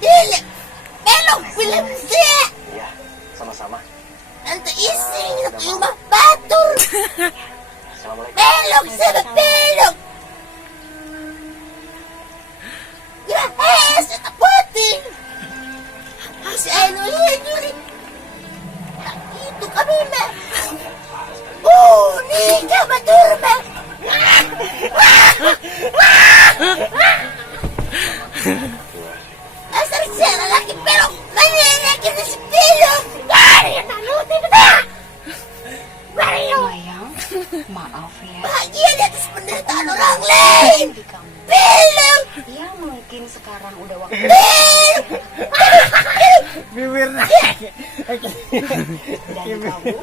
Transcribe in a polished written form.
Dili! Belok! Bilang siya! Iya, sama-sama. Nanti isi ng lumang batur! Assalamualaikum. Belok sa belok! Grahas! At aputin! Si ano yan yun? Nakito kami na! Ni ka madurma! Asal siya lalaki pero manyanyakin na si Belok! Mario! Talutin ko na! Mario! Sayang, maaf ya. Bahagia di atas penderitaan orang lain! Di kamu. Belok! Ya mungkin sekarang udah waktu. Belok! Bibir na. Dan kamu